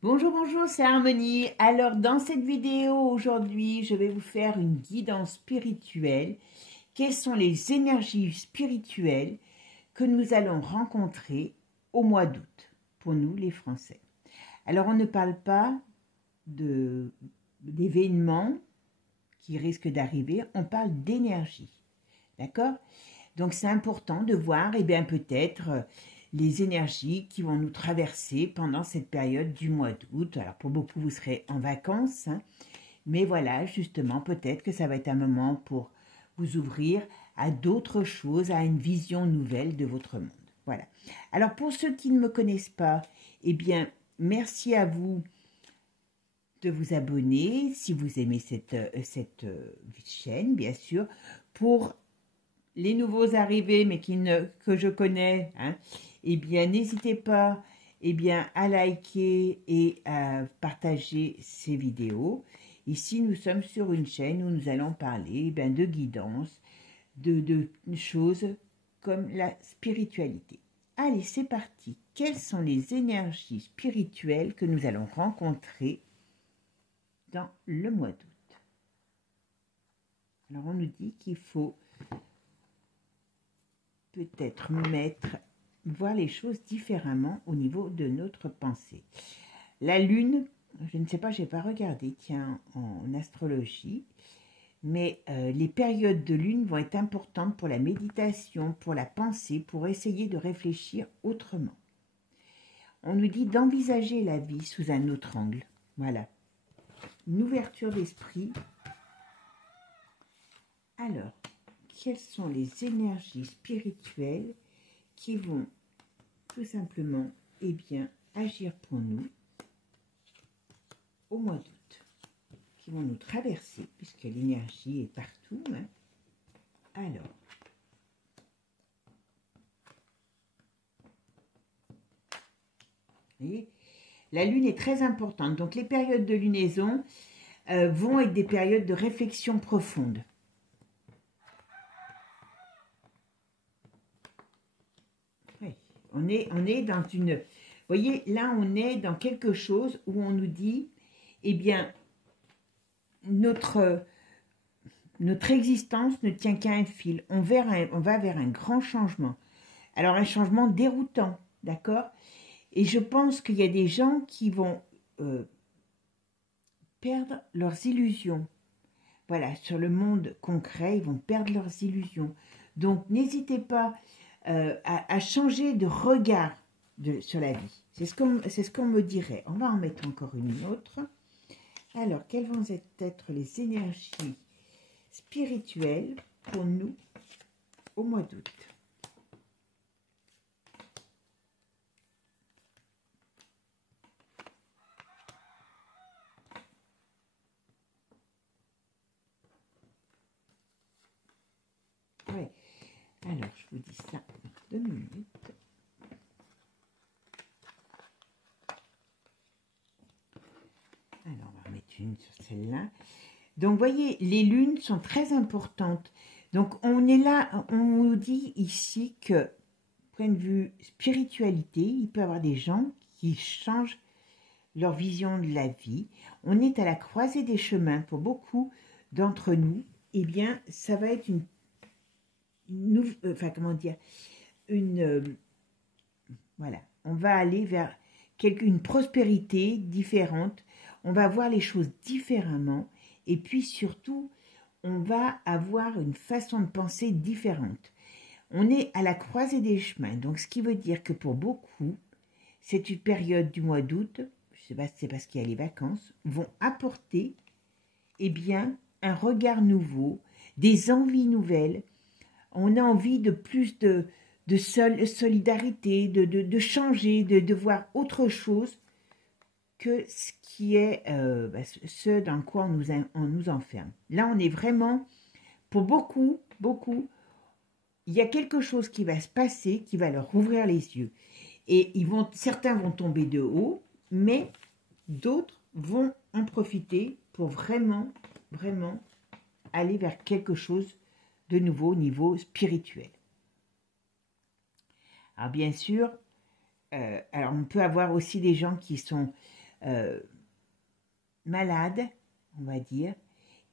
Bonjour, bonjour, c'est Harmonie. Alors, dans cette vidéo, aujourd'hui, je vais vous faire une guidance spirituelle. Quelles sont les énergies spirituelles que nous allons rencontrer au mois d'août, pour nous, les Français? Alors, on ne parle pas d'événements qui risquent d'arriver, on parle d'énergie, d'accord? Donc, c'est important de voir, peut-être les énergies qui vont nous traverser pendant cette période du mois d'août. Alors, pour beaucoup, vous serez en vacances, hein, mais voilà, justement, peut-être que ça va être un moment pour vous ouvrir à d'autres choses, à une vision nouvelle de votre monde. Voilà. Alors, pour ceux qui ne me connaissent pas, merci à vous de vous abonner, si vous aimez cette chaîne, bien sûr. Pour les nouveaux arrivés, mais que je connais, hein, n'hésitez pas à liker et à partager ces vidéos. Ici, nous sommes sur une chaîne où nous allons parler de guidance, de choses comme la spiritualité. Allez, c'est parti. Quelles sont les énergies spirituelles que nous allons rencontrer dans le mois d'août? Alors, on nous dit qu'il faut peut-être voir les choses différemment au niveau de notre pensée. La lune, je ne sais pas, je n'ai pas regardé, tiens, en astrologie, mais les périodes de lune vont être importantes pour la méditation, pour la pensée, pour essayer de réfléchir autrement. On nous dit d'envisager la vie sous un autre angle. Voilà. Une ouverture d'esprit. Alors, quelles sont les énergies spirituelles qui vont tout simplement agir pour nous au mois d'août, qui vont nous traverser, puisque l'énergie est partout, hein. Alors, vous voyez, la lune est très importante, donc les périodes de lunaison vont être des périodes de réflexion profonde. On est dans une... Vous voyez, là, on est dans quelque chose où on nous dit, notre existence ne tient qu'à un fil. On va vers un grand changement. Alors, un changement déroutant, d'accord? Et je pense qu'il y a des gens qui vont perdre leurs illusions. Voilà, sur le monde concret, ils vont perdre leurs illusions. Donc, n'hésitez pas à changer de regard sur la vie. C'est ce qu'on me dirait. On va en mettre encore une autre. Alors, quelles vont être les énergies spirituelles pour nous au mois d'août? Ouais. Alors, je vous dis ça dans 2 minutes. Alors, on va remettre une sur celle-là. Donc, vous voyez, les lunes sont très importantes. Donc, on est là, on nous dit ici que, point de vue spiritualité, il peut y avoir des gens qui changent leur vision de la vie. On est à la croisée des chemins pour beaucoup d'entre nous. Ça va être voilà, on va aller vers une prospérité différente. On va voir les choses différemment. Et puis surtout, on va avoir une façon de penser différente. On est à la croisée des chemins. Donc, ce qui veut dire que pour beaucoup, cette période du mois d'août, je ne sais pas si c'est parce qu'il y a les vacances, vont apporter un regard nouveau, des envies nouvelles. On a envie de plus de solidarité, de changer, de voir autre chose que ce qui est ce dans quoi on nous enferme. Là, on est vraiment, pour beaucoup, il y a quelque chose qui va se passer, qui va leur ouvrir les yeux. Et certains vont tomber de haut, mais d'autres vont en profiter pour vraiment aller vers quelque chose de nouveau au niveau spirituel. Alors bien sûr, alors on peut avoir aussi des gens qui sont malades, on va dire,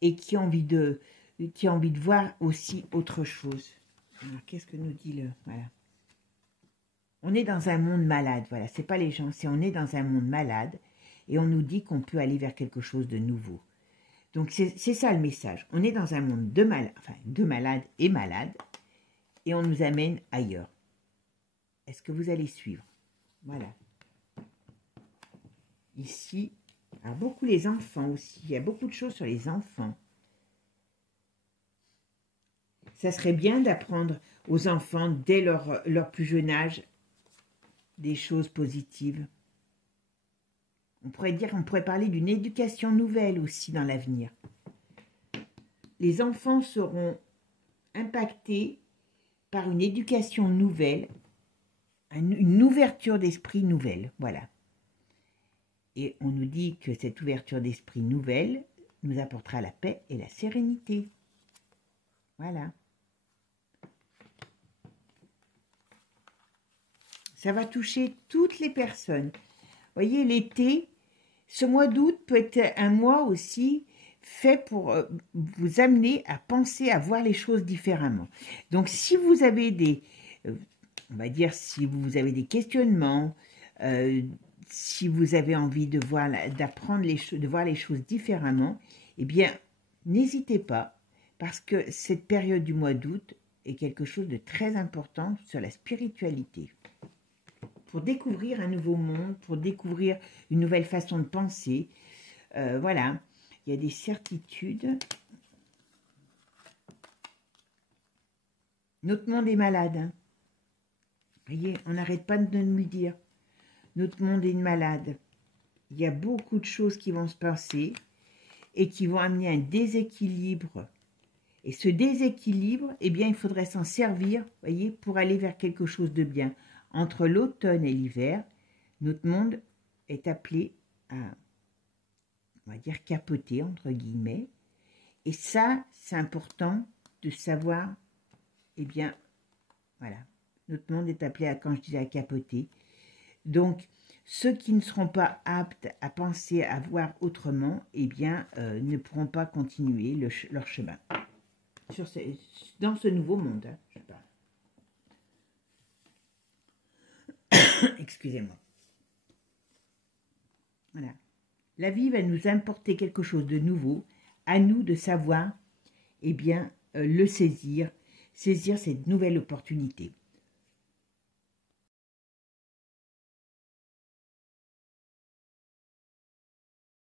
et qui a envie de voir aussi autre chose. Qu'est-ce que nous dit le... Voilà. On est dans un monde malade, voilà, c'est pas les gens, c'est on est dans un monde malade, et on nous dit qu'on peut aller vers quelque chose de nouveau. Donc c'est ça le message. On est dans un monde de malades et malades, et on nous amène ailleurs. Est-ce que vous allez suivre? Voilà. Ici, alors beaucoup les enfants aussi. Il y a beaucoup de choses sur les enfants. Ça serait bien d'apprendre aux enfants, dès leur plus jeune âge, des choses positives. On pourrait parler d'une éducation nouvelle aussi dans l'avenir. Les enfants seront impactés par une éducation nouvelle, une ouverture d'esprit nouvelle, voilà. Et on nous dit que cette ouverture d'esprit nouvelle nous apportera la paix et la sérénité. Voilà. Ça va toucher toutes les personnes. Vous voyez, l'été, ce mois d'août peut être un mois aussi fait pour vous amener à penser, à voir les choses différemment. Donc, si vous avez des, on va dire, si vous avez des questionnements, si vous avez envie de voir, de voir les choses différemment, eh bien, n'hésitez pas, parce que cette période du mois d'août est quelque chose de très important sur la spiritualité. Pour découvrir un nouveau monde, pour découvrir une nouvelle façon de penser. Voilà, il y a des certitudes. Notre monde est malade. Hein. Vous voyez, on n'arrête pas de nous le dire. Notre monde est malade. Il y a beaucoup de choses qui vont se passer et qui vont amener un déséquilibre. Et ce déséquilibre, eh bien, il faudrait s'en servir, voyez, pour aller vers quelque chose de bien. Entre l'automne et l'hiver, notre monde est appelé à, on va dire, capoter, entre guillemets. Et ça, c'est important de savoir, eh bien, voilà, notre monde est appelé à, quand je disais, à capoter. Donc, ceux qui ne seront pas aptes à penser, à voir autrement, eh bien, ne pourront pas continuer leur chemin. Dans ce nouveau monde, hein, je parle. Excusez-moi. Voilà. La vie va nous apporter quelque chose de nouveau. À nous de savoir, eh bien, le saisir cette nouvelle opportunité.